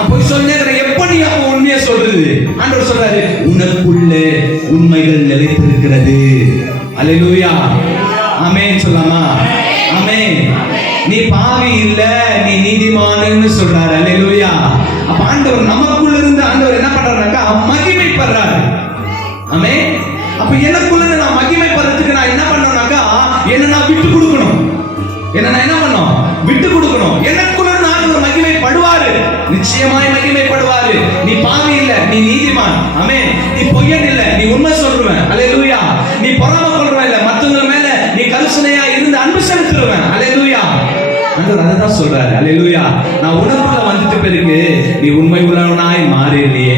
நான் போய் சொல்றேன், எப்ப நீ அப்ப உண்மையை சொல்றது? ஆண்டவர் சொல்றாரு, உனக்குள்ள உண்மைகள் நிலைத்திருக்கிறது. அல்லேலூயா, ஆமென் சொல்லாமா? ஆமென். நீ பாவி இல்ல, நீ நீதிமான்னு சொல்றாரு. அல்லேலூயா. அப்ப ஆண்டவர் நமக்குள்ள இருந்து ஆண்டவர் என்ன பண்றாருனாக்கா மகிமைப்படுறாரு. ஆமென். அப்ப எனக்குள்ள நான் மகிமைப்படுறதுக்கு நான் என்ன பண்ணணும்னாக்கா என்ன நான் விட்டு கொடுக்கணும். என்ன நான் என்ன பண்ணணும்? விட்டு கொடுக்கணும். எனக்குள்ள நான் ஒரு மகிமைப்படுவாரு, நிச்சயமாய் மகிமைப்படுவாரு. நீ பாவி இல்ல, நீ நீதிமான். ஆமென். நீ பொய்யன் இல்ல, நீ உண்மை சொல்றவன். அல்லேலூயா. நீ பொறாமை கொள்றவன் இல்ல, மத்தவங்க மேல நீ கருசனையா இருந்து அன்பு செலுத்துறவன். அல்லேலூயா. ஆண்டவர் அதான் சொல்றாரு. அல்லேலூயா. நான் உனக்குள்ள வந்துட்டு பிறகு நீ உண்மை உள்ளவனாய் மாறில்லையே.